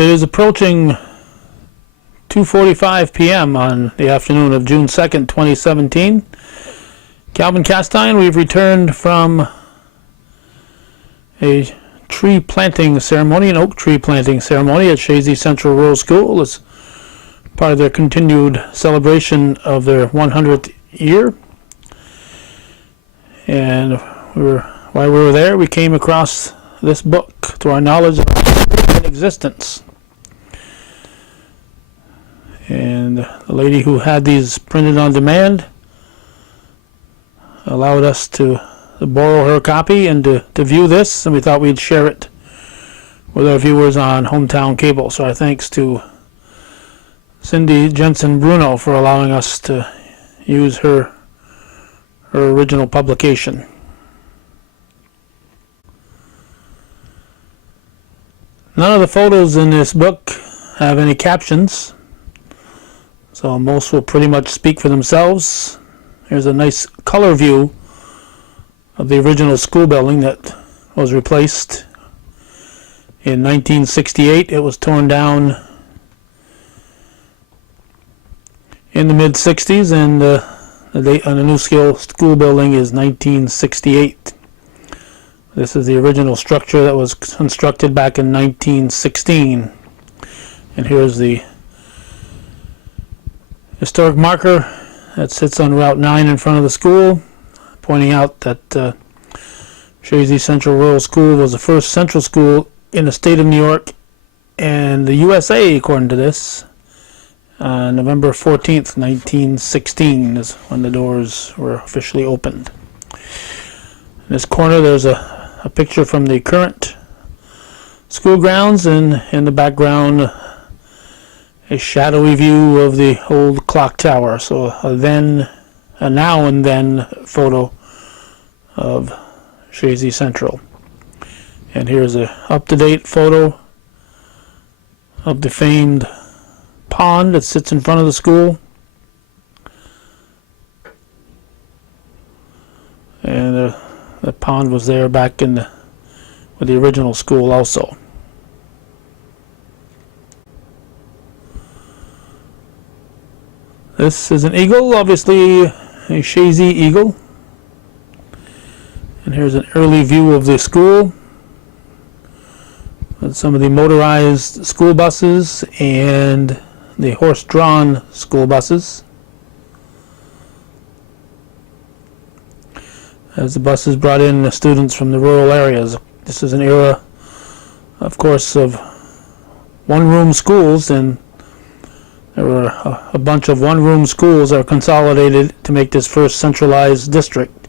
It is approaching 2:45 p.m. on the afternoon of June 2nd, 2017. Calvin Castine, we've returned from a tree planting ceremony, an oak tree planting ceremony at Chazy Central Rural School as part of their continued celebration of their 100th year. And while we were there, we came across this book, to our knowledge, in existence. And the lady who had these printed on demand allowed us to borrow her copy and to view this, and we thought we'd share it with our viewers on Hometown Cable. So our thanks to Cindy Jensen Bruno for allowing us to use her original publication. None of the photos in this book have any captions, so most will pretty much speak for themselves. Here's a nice color view of the original school building that was replaced in 1968. It was torn down in the mid-60s, and the date on the new school building is 1968. This is the original structure that was constructed back in 1916. And here's the historic marker that sits on Route 9 in front of the school, pointing out that Chazy Central Rural School was the first central school in the state of New York and the USA, according to this. November 14th, 1916 is when the doors were officially opened. In this corner there's a picture from the current school grounds, and in the background a shadowy view of the old clock tower. So a now and then photo of Chazy Central. And here's a up-to-date photo of the famed pond that sits in front of the school. And the pond was there back with the original school also. This is an eagle, obviously a Chazy eagle. And here's an early view of the school with some of the motorized school buses and the horse-drawn school buses. As the buses brought in the students from the rural areas. This is an era, of course, of one-room schools, and there were a bunch of one-room schools that were consolidated to make this first centralized district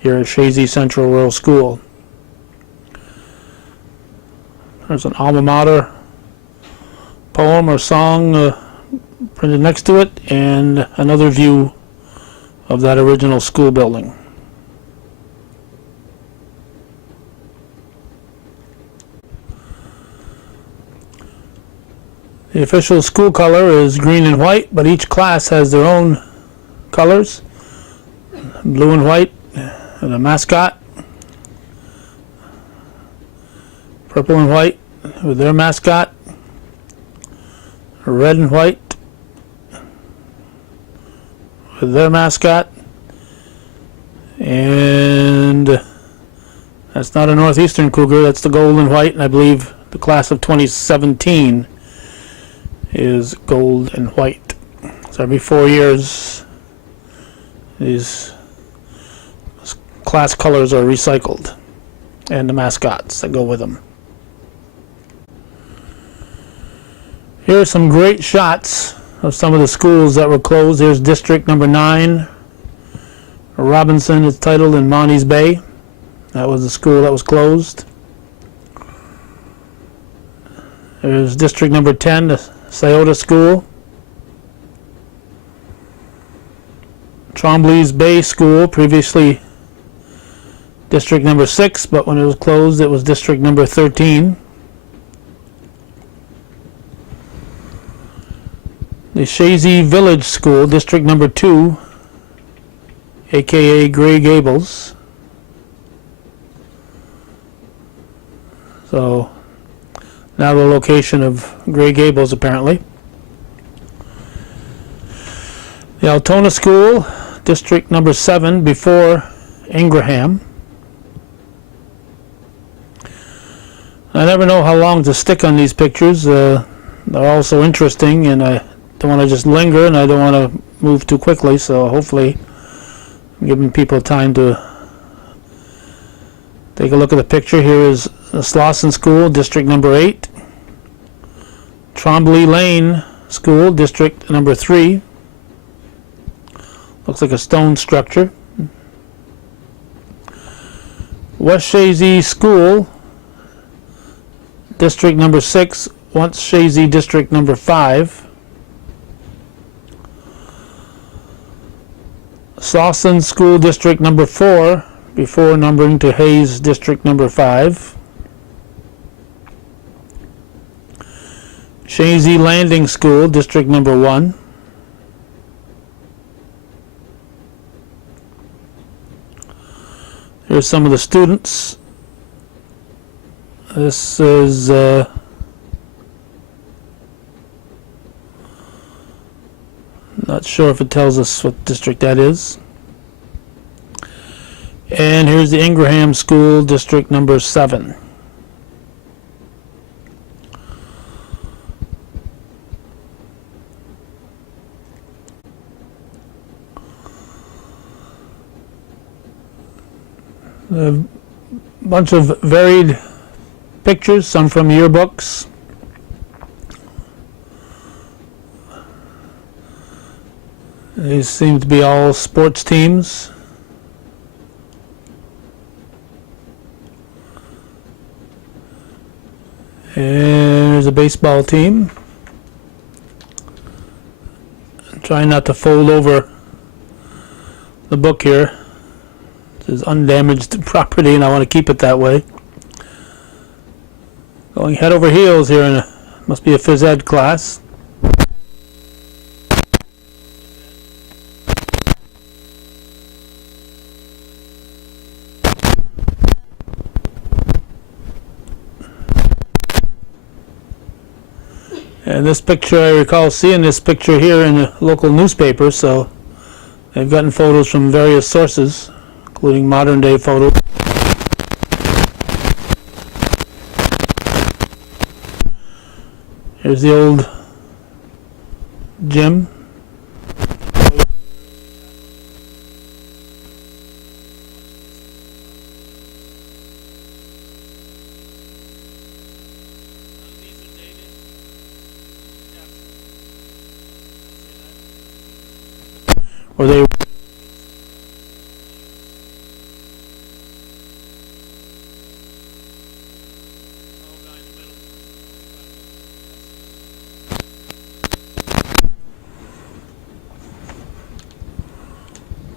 here at Chazy Central Rural School. There's an alma mater poem or song printed next to it, and another view of that original school building. The official school color is green and white, but each class has their own colors. Blue and white, the mascot. Purple and white with their mascot. Red and white with their mascot. And that's not a Northeastern Cougar, that's the gold and white, and I believe the class of 2017 is gold and white. So every 4 years these class colors are recycled, and the mascots that go with them. Here are some great shots of some of the schools that were closed. Here's District number 9. Robinson is titled, in Monty's Bay. That was the school that was closed. There's District number 10, the Scioto School. Trombley's Bay School, previously District number 6, but when it was closed it was District number 13. The Chazy Village School, District number 2, aka Gray Gables. So now the location of Gray Gables apparently. The Altona School, District number 7, before Ingraham. I never know how long to stick on these pictures. They're all so interesting, and I don't want to just linger, and I don't want to move too quickly, so hopefully I'm giving people time to take a look at the picture. Here is the Slauson School, District number 8. Trombley Lane School, District number 3. Looks like a stone structure. West Chazy School, District number 6, once Chazy District number 5. Slauson School, District number 4, before numbering to Hayes District number 5. Chazy Landing School, District number 1. Here's some of the students. This is not sure if it tells us what district that is. And here's the Ingraham School, District number 7. A bunch of varied pictures, some from yearbooks. These seem to be all sports teams. And there's a baseball team. I'm trying not to fold over the book here. This is undamaged property, and I want to keep it that way. Going head over heels here in a, must be a phys ed class. And this picture, I recall seeing this picture here in a local newspaper, so they've gotten photos from various sources, including modern day photos. Here's the old gym. Or they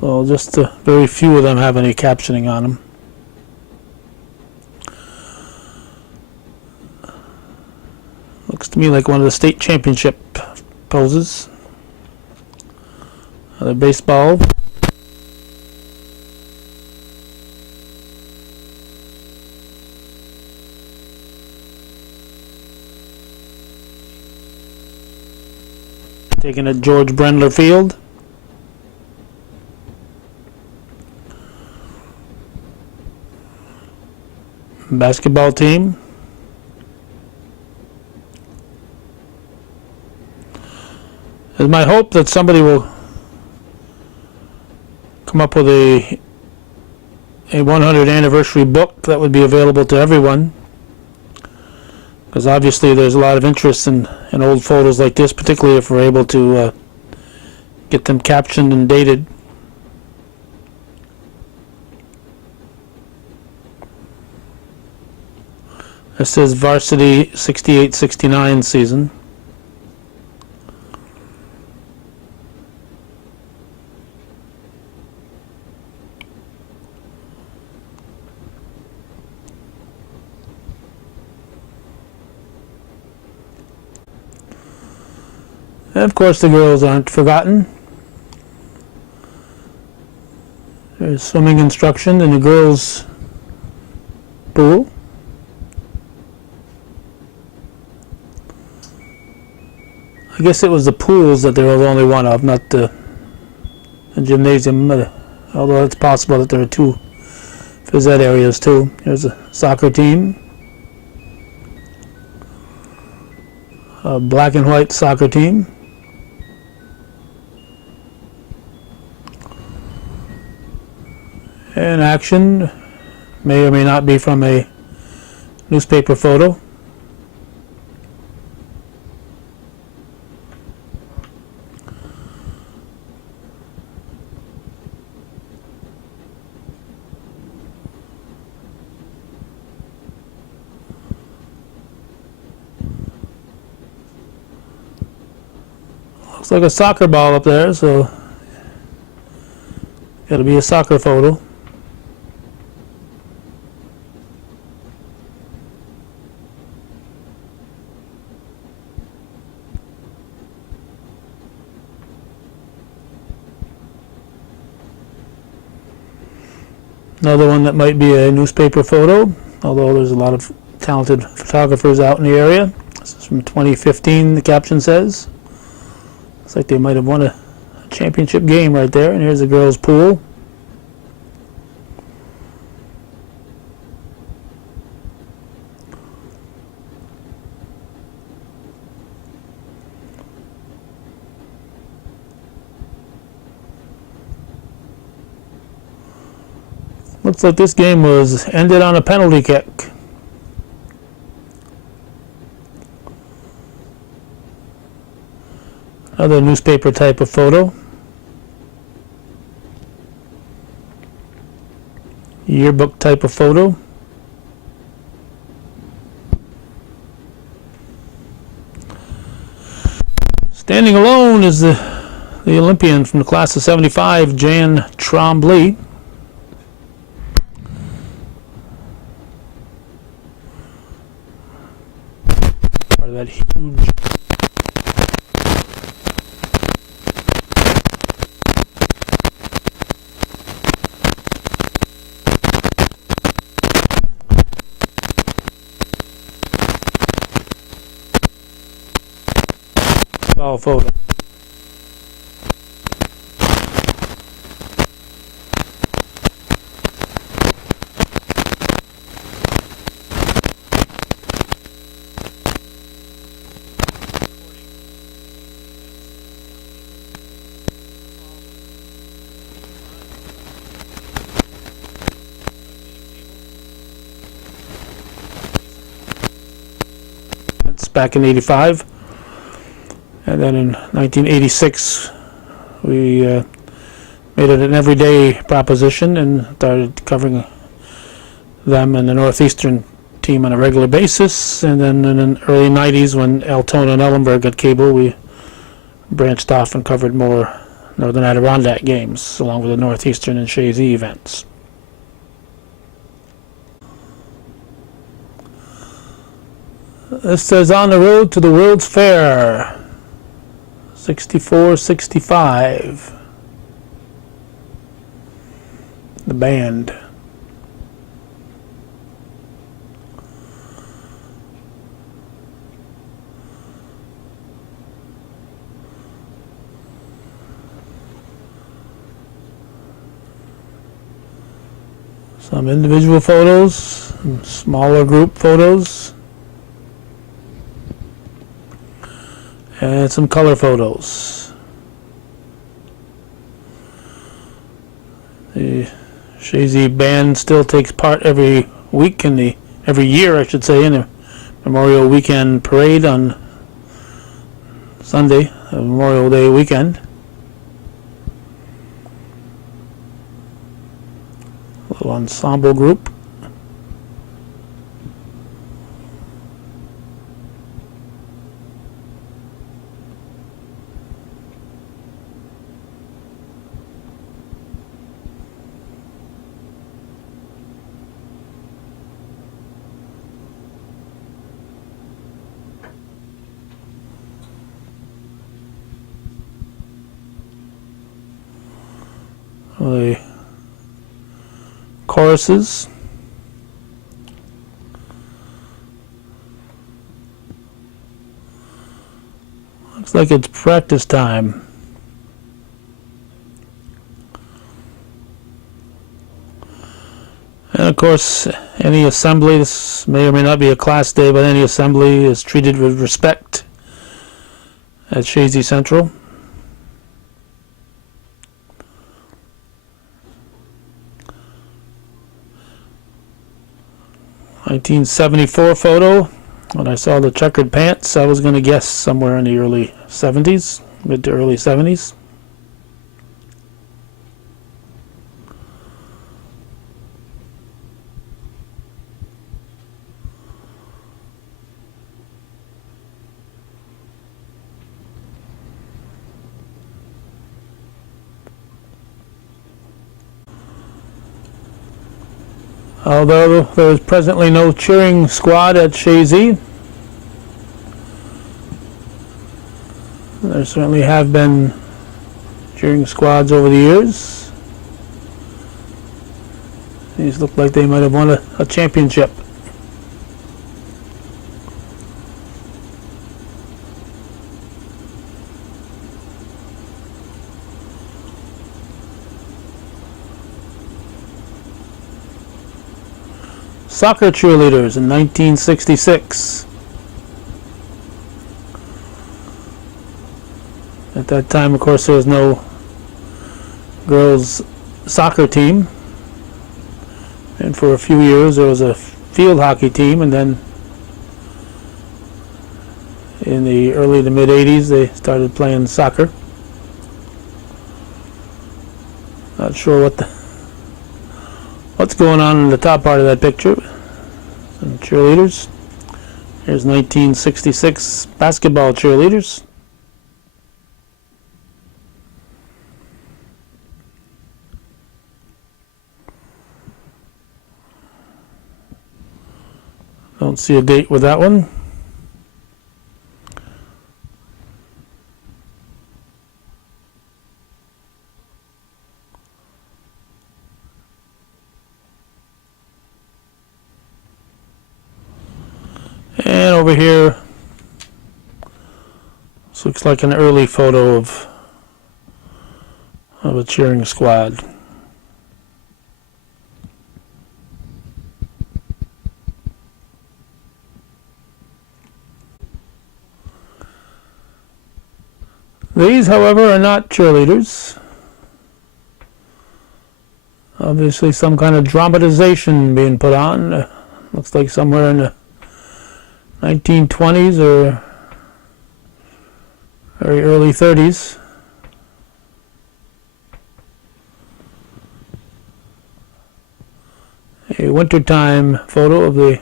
well, just very few of them have any captioning on them. Looks to me like one of the state championship poses. Another baseball. Taken at George Brendler Field. Basketball team. It's my hope that somebody will come up with a 100th anniversary book that would be available to everyone, because obviously there's a lot of interest in old photos like this, particularly if we're able to get them captioned and dated. This says varsity 68-69 season. And of course the girls aren't forgotten. There's swimming instruction in the girls' pool. I guess it was the pools that there was only one of, not the gymnasium. Although it's possible that there are two phys ed areas too. There's a soccer team, a black and white soccer team. And action may or may not be from a newspaper photo. Looks like a soccer ball up there, so it'll be a soccer photo. Another one that might be a newspaper photo, although there's a lot of talented photographers out in the area. This is from 2015, the caption says. Looks like they might have won a championship game right there. And here's the girls' pool. Looks like this game was ended on a penalty kick. Another newspaper type of photo. Yearbook type of photo. Standing alone is the Olympian from the class of '75, Jan Trombley. Part of that huge photo. That's back in '85. And then in 1986, we made it an everyday proposition and started covering them and the Northeastern team on a regular basis. And then in the early 90s, when Altona and Ellenberg got cable, we branched off and covered more Northern Adirondack games, along with the Northeastern and Chazy events. This says, on the road to the World's Fair. 64-65. The band. Some individual photos, some smaller group photos, and some color photos. The Chazy band still takes part every week every year, I should say, in the Memorial Weekend parade on Sunday, Memorial Day weekend. A little ensemble group. The choruses. Looks Looks like it's practice time. And of course, any assembly, this may or may not be a class day, but any assembly is treated with respect at Chazy Central. (1974) photo. When I saw the checkered pants, I was going to guess somewhere in the early 70s, mid to early 70s. Although there is presently no cheering squad at Chazy, there certainly have been cheering squads over the years. These look like they might have won a championship. Soccer cheerleaders in 1966. At that time, of course, there was no girls' soccer team. And for a few years, there was a field hockey team, and then in the early to mid 80s, they started playing soccer. Not sure what's going on in the top part of that picture. Some cheerleaders. Here's 1966 basketball cheerleaders. Don't see a date with that one. And over here, this looks like an early photo of a cheering squad. These, however, are not cheerleaders. Obviously some kind of dramatization being put on. Looks like somewhere in the 1920s or very early 30s. A wintertime photo of the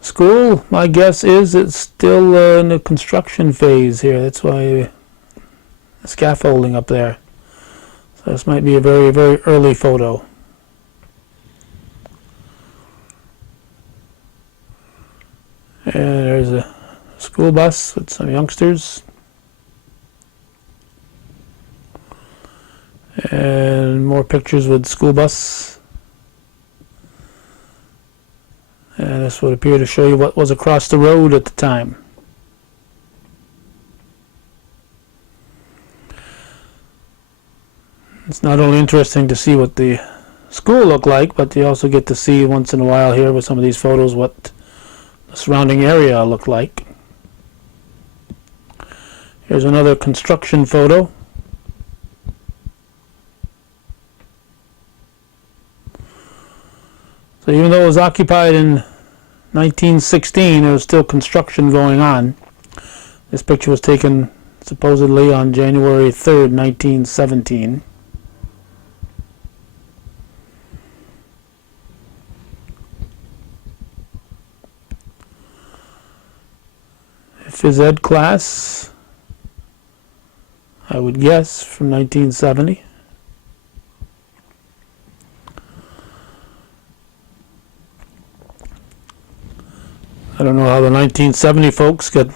school. My guess is it's still in the construction phase here. That's why the scaffolding up there. So this might be a very, very early photo. And there's a school bus with some youngsters. And more pictures with school bus. And this would appear to show you what was across the road at the time. It's not only interesting to see what the school looked like, but you also get to see once in a while here with some of these photos what the surrounding area looked like. Here's another construction photo. So even though it was occupied in 1916, there was still construction going on. This picture was taken supposedly on January 3rd, 1917. A phys ed class, I would guess, from 1970. I don't know how the 1970 folks got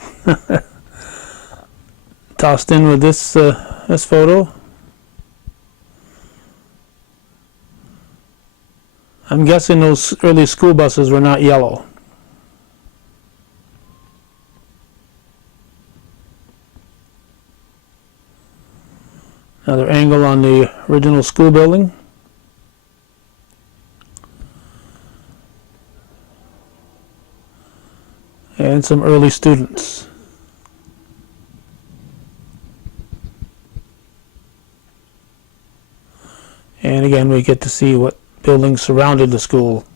tossed in with this photo. I'm guessing those early school buses were not yellow. Another angle on the original school building. And some early students. And again, we get to see what buildings surrounded the school.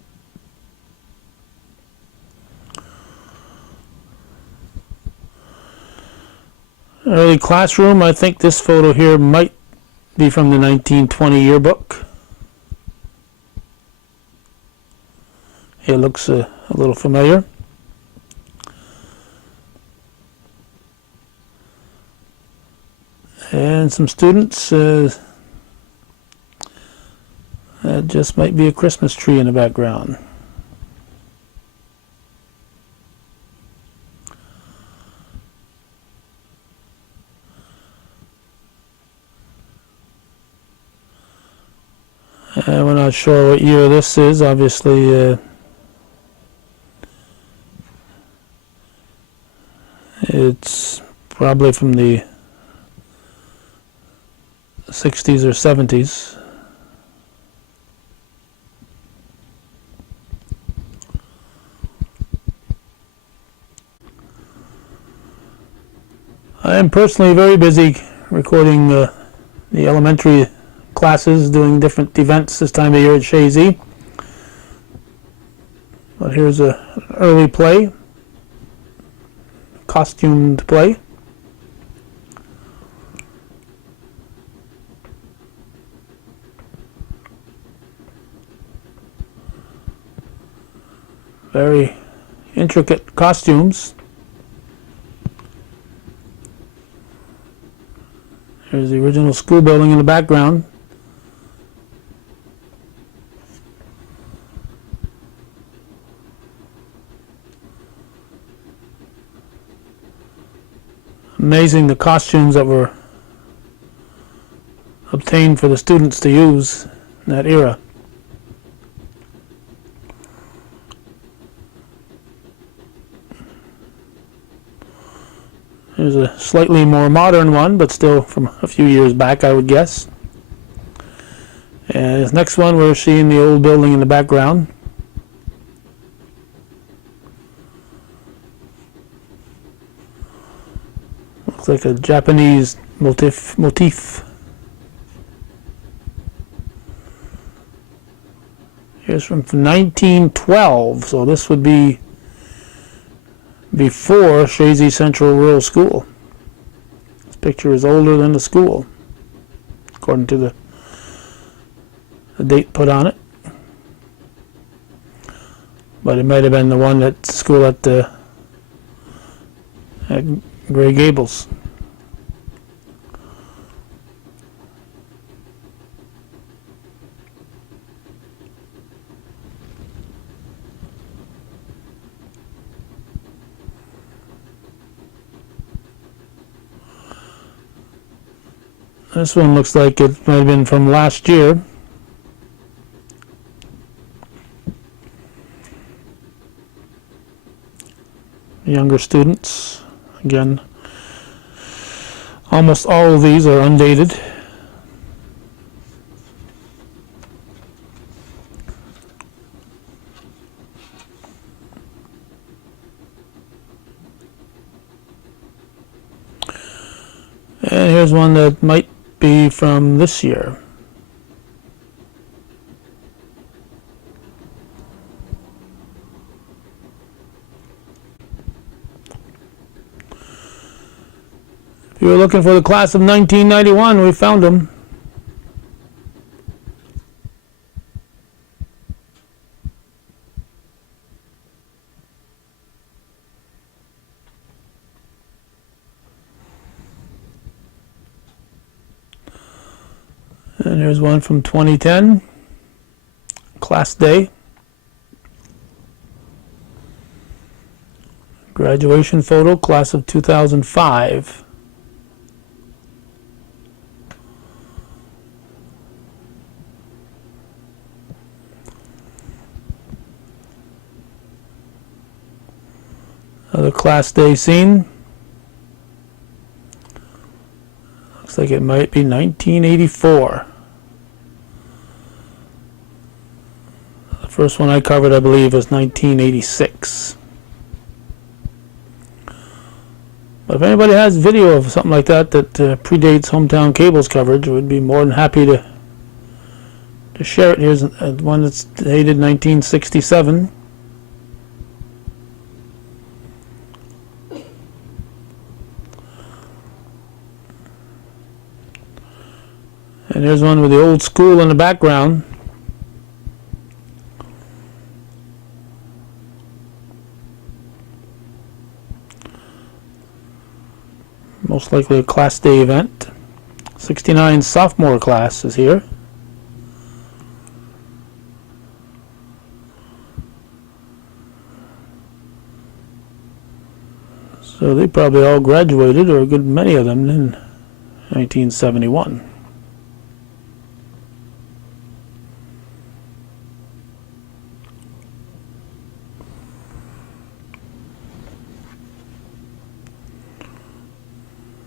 Early classroom. I think this photo here might be from the 1920 yearbook. It looks a little familiar. And some students. That just might be a Christmas tree in the background. We're not sure what year this is. Obviously, it's probably from the 60s or 70s. I am personally very busy recording the elementary classes, doing different events this time of year at Chazy. But here's an early play, costumed play. Very intricate costumes. Here's the original school building in the background. Amazing the costumes that were obtained for the students to use in that era. Here's a slightly more modern one, but still from a few years back, I would guess. And this next one, we're seeing the old building in the background. Looks like a Japanese motif. Here's from 1912, so this would be before Chazy Central Rural School. This picture is older than the school, according to the date put on it. But it might have been the one at school at Gray Gables. This one looks like it might have been from last year. Younger students. Again, almost all of these are undated. And here's one that might be from this year. If you were looking for the class of 1991, we found them. And here's one from 2010, class day. Graduation photo, class of 2005. Another class day scene. Looks Looks like it might be 1984. The first one I covered, I believe, was 1986. But if anybody has video of something like that predates Hometown Cable's coverage, we'd be more than happy to share it. Here's one that's dated 1967. And here's one with the old school in the background. Most likely a class day event. 69 sophomore class is here. So they probably all graduated, or a good many of them, in 1971.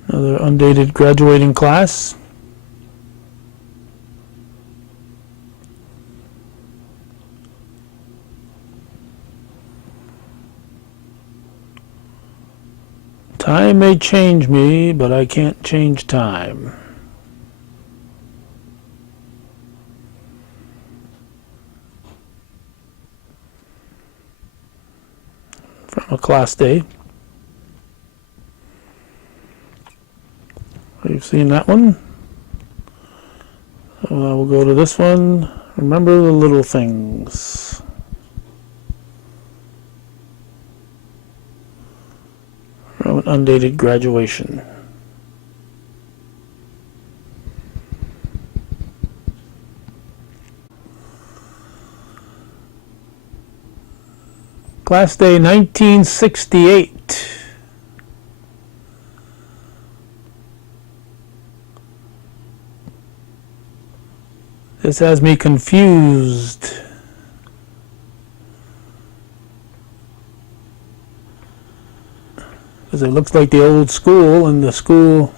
Another undated graduating class. Time may change me, but I can't change time. From a class day. We've seen that one. So we'll go to this one. Remember the little things. From an undated graduation. Class day 1968. This has me confused. Because it looks like the old school, and the school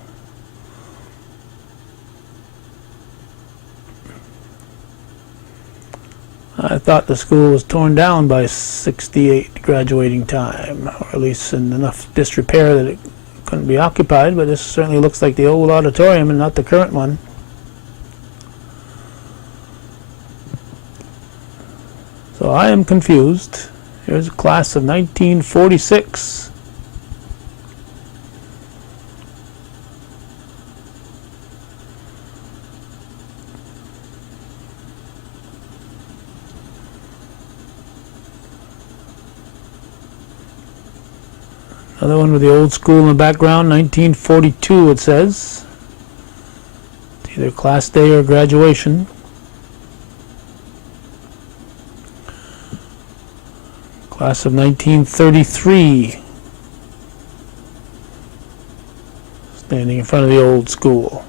I thought the school was torn down by 68 graduating time, or at least in enough disrepair that it couldn't be occupied, but this certainly looks like the old auditorium and not the current one. So I am confused. Here's a class of 1946. Another one with the old school in the background, 1942 it says. It's either class day or graduation. Class of 1933. Standing in front of the old school.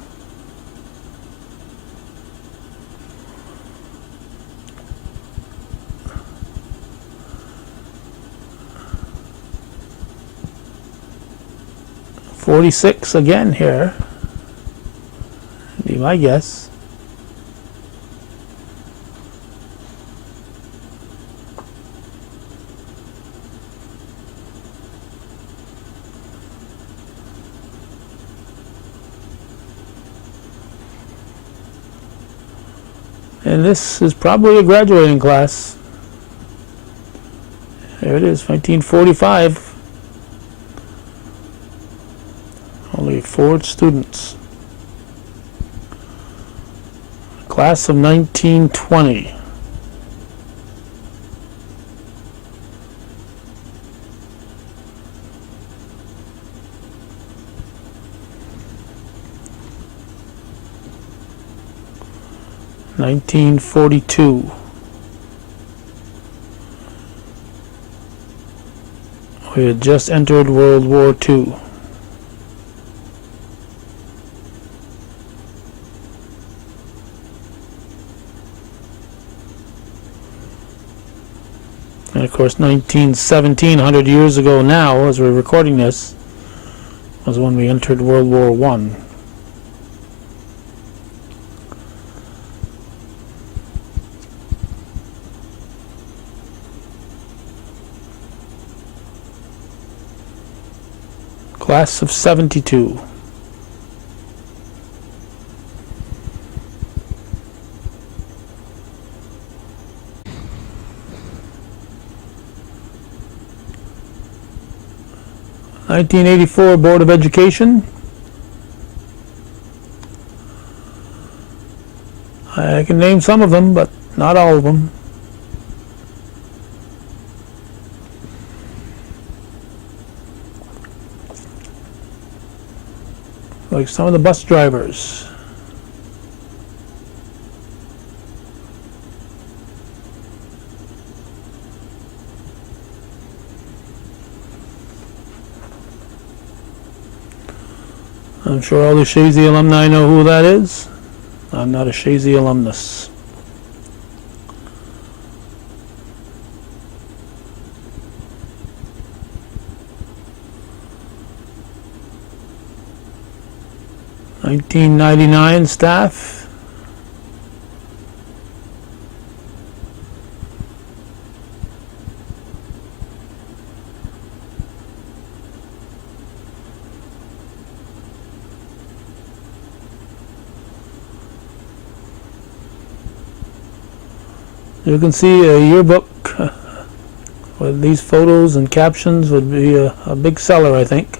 '46 again here. Be my guess. And this is probably a graduating class. There it is, 1945. Only 4 students. Class of 1920. (1942). We had just entered World War II. And of course 1917, 100 years ago now, as we're recording this, was when we entered World War I. Class of 72. (1984) Board of Education. I can name some of them, but not all of them. Like some of the bus drivers. I'm sure all the Chazy alumni know who that is. I'm not a Chazy alumnus. (1999) staff. You can see a yearbook with these photos and captions would be a big seller, I think.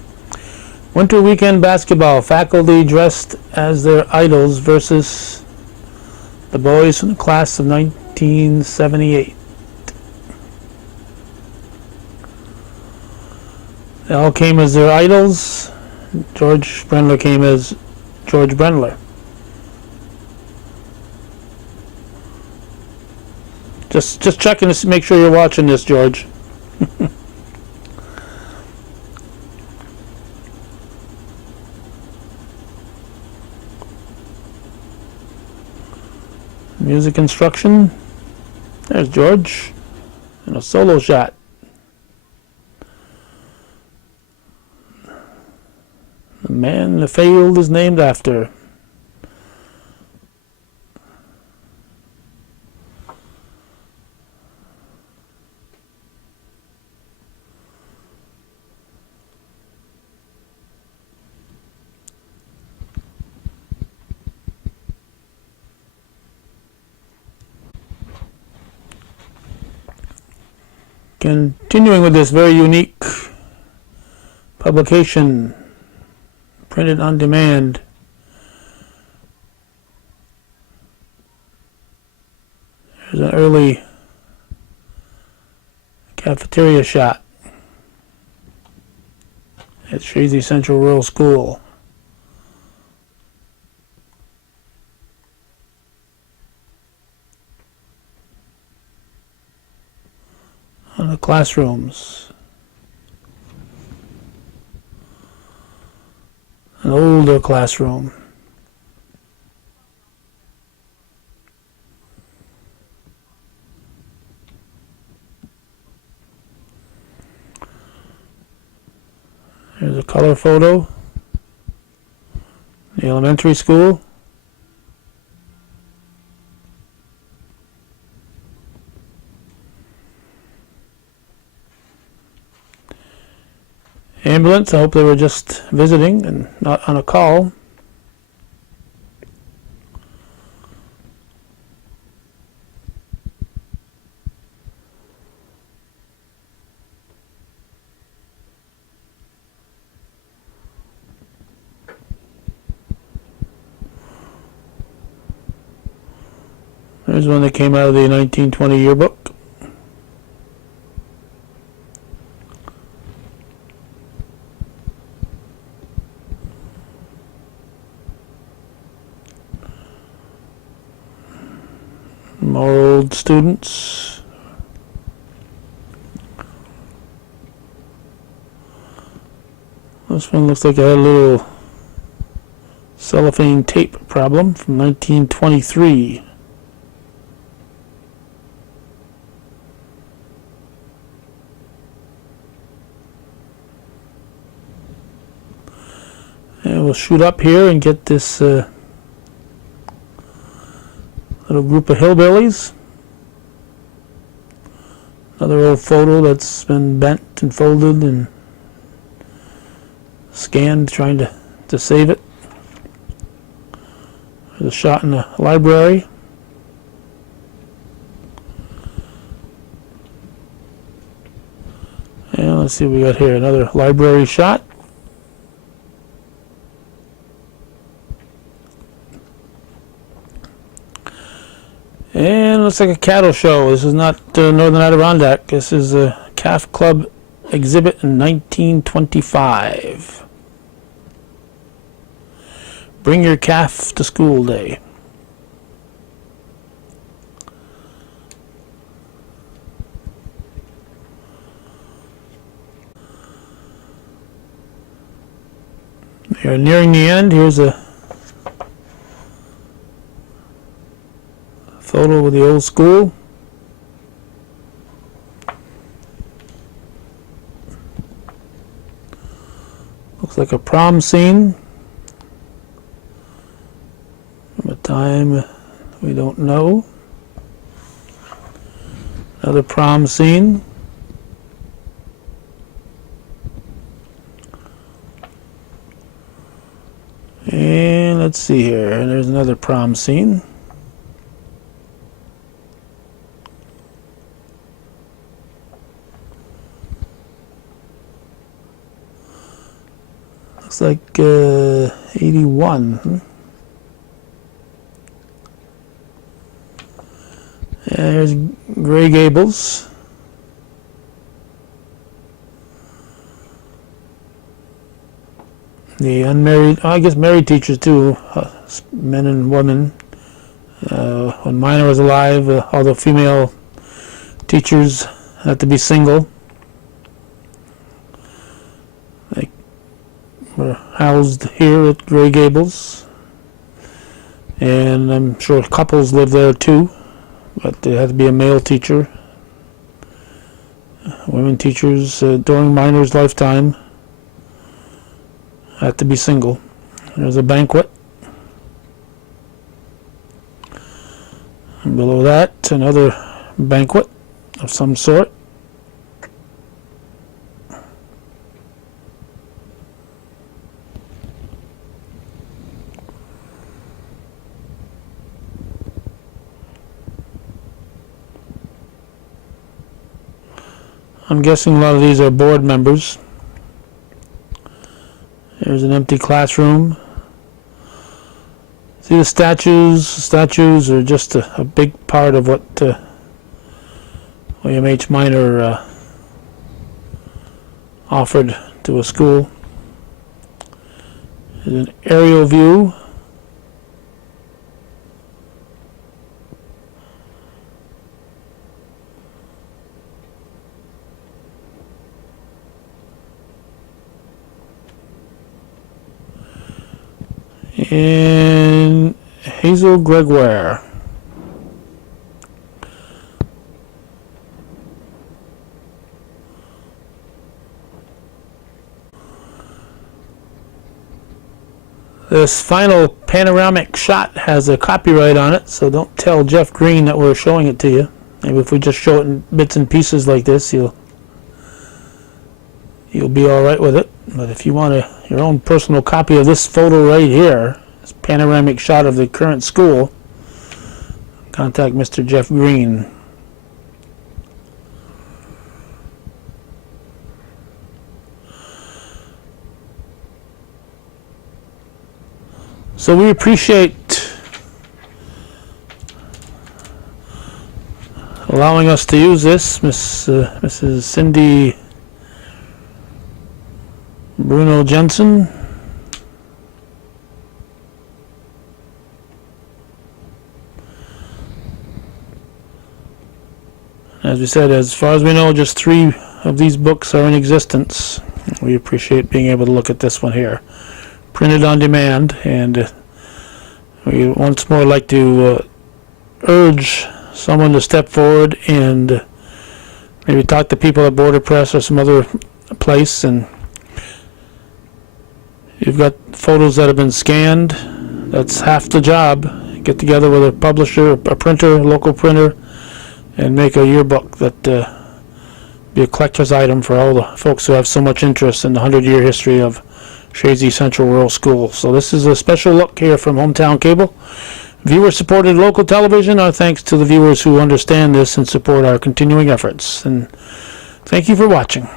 Winter weekend basketball, faculty dressed as their idols versus the boys from the class of 1978. They all came as their idols. George Brendler came as George Brendler. Just checking to make sure you're watching this, George. Music instruction. There's George. And a solo shot. The man the field is named after. Continuing with this very unique publication, printed on demand. There's an early cafeteria shot at Chazy Central Rural School. On the classrooms. An older classroom. Here's a color photo. The elementary school. Ambulance, I hope they were just visiting and not on a call. There's one that came out of the 1920 yearbook. More old students. This one looks like it had a little cellophane tape problem from 1923. And we'll shoot up here and get this little group of hillbillies. Another old photo that's been bent and folded and scanned, trying to save it. There's a shot in the library. And let's see what we got here. Another library shot. And looks like a cattle show. This is not Northern Adirondack. This is a calf club exhibit in 1925. Bring your calf to school day. We are nearing the end. Here's a photo with the old school. Looks like a prom scene. From a time we don't know. Another prom scene. And let's see here. And there's another prom scene. Looks like 81. And there's Gray Gables. The unmarried, I guess married teachers too, men and women. When Minor was alive, all the female teachers had to be single. They were housed here at Gray Gables. And I'm sure couples lived there too, but there had to be a male teacher. Women teachers during Minor's lifetime had to be single. There's a banquet. And below that, another banquet of some sort. I'm guessing a lot of these are board members. There's an empty classroom. See the statues? Statues are just a big part of what William H. Minor offered to a school. There's an aerial view. And Hazel Gregoire. This final panoramic shot has a copyright on it, so don't tell Jeff Green that we're showing it to you. Maybe if we just show it in bits and pieces like this, you'll be all right with it. But if you want your own personal copy of this photo right here, this panoramic shot of the current school, contact Mr. Jeff Green. So we appreciate allowing us to use this, Mrs. Cindy Bruno Jensen. As we said, as far as we know, just 3 of these books are in existence. We appreciate being able to look at this one here, printed on demand, and we once more like to urge someone to step forward and maybe talk to people at Border Press or some other place. And you've got photos that have been scanned. That's half the job. Get together with a publisher, a printer, a local printer, and make a yearbook that be a collector's item for all the folks who have so much interest in the 100-year history of Chazy Central Rural School. So this is a special look here from Hometown Cable. Viewer-supported local television. Our thanks to the viewers who understand this and support our continuing efforts. And thank you for watching.